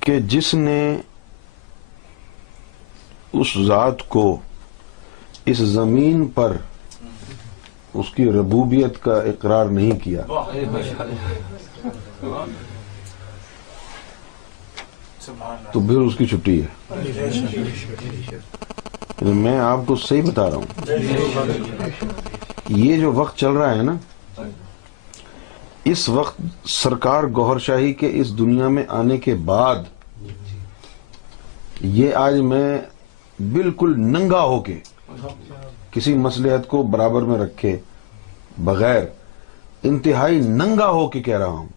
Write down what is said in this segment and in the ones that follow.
کہ جس نے اس ذات کو اس زمین پر اس کی ربوبیت کا اقرار نہیں کیا تو پھر اس کی چھٹی ہے. میں آپ کو صحیح بتا رہا ہوں. یہ جو وقت چل رہا ہے نا، اس وقت سرکار گوھر شاہی کے اس دنیا میں آنے کے بعد یہ آج میں بالکل ننگا ہو کے کسی مصلحت کو برابر میں رکھے بغیر انتہائی ننگا ہو کے کہہ رہا ہوں.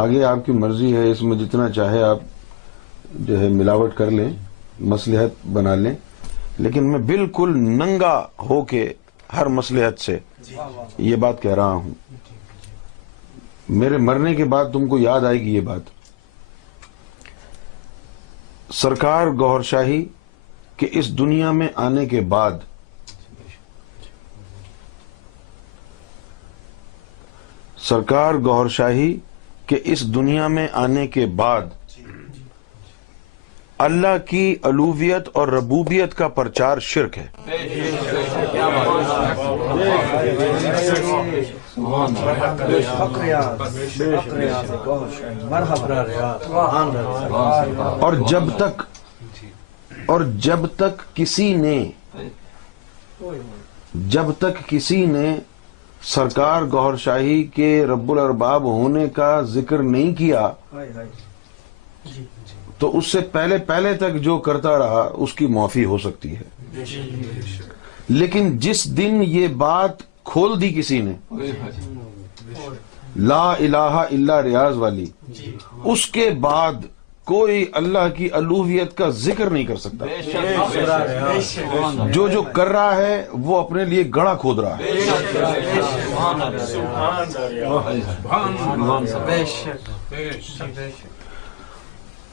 آگے آپ کی مرضی ہے، اس میں جتنا چاہے آپ جو ہے ملاوٹ کر لیں، مصلحت بنا لیں، لیکن میں بالکل ننگا ہو کے ہر مصلحت سے یہ بات کہہ رہا ہوں. میرے مرنے کے بعد تم کو یاد آئے گی یہ بات. سرکار گوھر شاہی کہ اس دنیا میں آنے کے بعد سرکار گوھر شاہی کہ اس دنیا میں آنے کے بعد اللہ کی الوہیت اور ربوبیت کا پرچار شرک ہے. اور جب تک کسی نے سرکار گوھر شاہی کے رب الارباب ہونے کا ذکر نہیں کیا تو اس سے پہلے تک جو کرتا رہا اس کی معافی ہو سکتی ہے. لیکن جس دن یہ بات کھول دی کسی نے، لا الہ الا ریاض والی، اس کے بعد کوئی اللہ کی الوہیت کا ذکر نہیں کر سکتا. جو کر رہا ہے وہ اپنے لیے گڑھا کھود رہا ہے.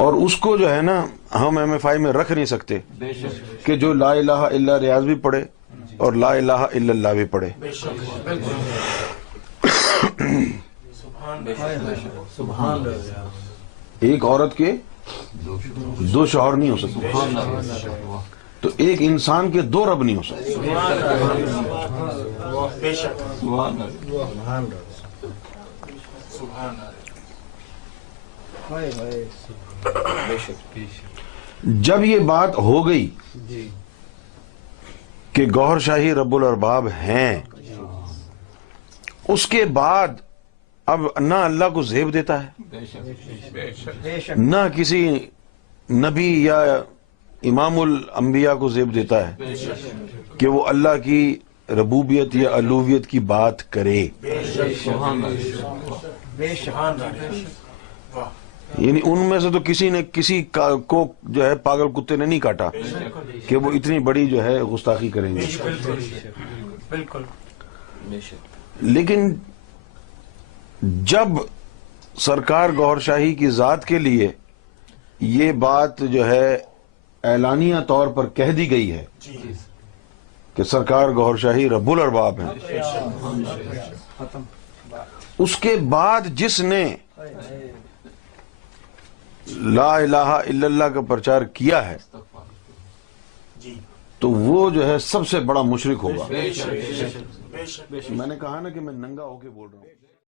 اور اس کو جو ہے نا ہم ایم ایف آئی میں رکھ نہیں سکتے کہ جو لا الہ الا ریاض بھی پڑھے اور لا الہ الا اللہ بھی پڑھے. ایک عورت کے دو شوہر نہیں ہو سکتے، تو ایک انسان کے دو رب نہیں ہو سکتے. جب یہ بات ہو گئی کہ گوھر شاہی رب الارباب ہیں، اس کے بعد اب نہ اللہ کو زیب دیتا ہے، نہ کسی نبی یا امام الانبیاء کو زیب دیتا ہے کہ وہ اللہ کی ربوبیت یا الوہیت کی بات کرے. یعنی ان میں سے تو کسی نے کسی کو جو ہے پاگل کتے نے نہیں کاٹا کہ وہ اتنی بڑی جو ہے گستاخی کریں گے. لیکن جب سرکار گوھر شاہی کی ذات کے لیے یہ بات جو ہے اعلانیہ طور پر کہہ دی گئی ہے کہ سرکار گوھر شاہی رب الارباب ہیں، اس کے بعد جس نے لا الہ الا اللہ کا پرچار کیا ہے تو وہ جو ہے سب سے بڑا مشرک ہوگا. میں نے کہا نا کہ میں ننگا ہو کے بول رہا ہوں.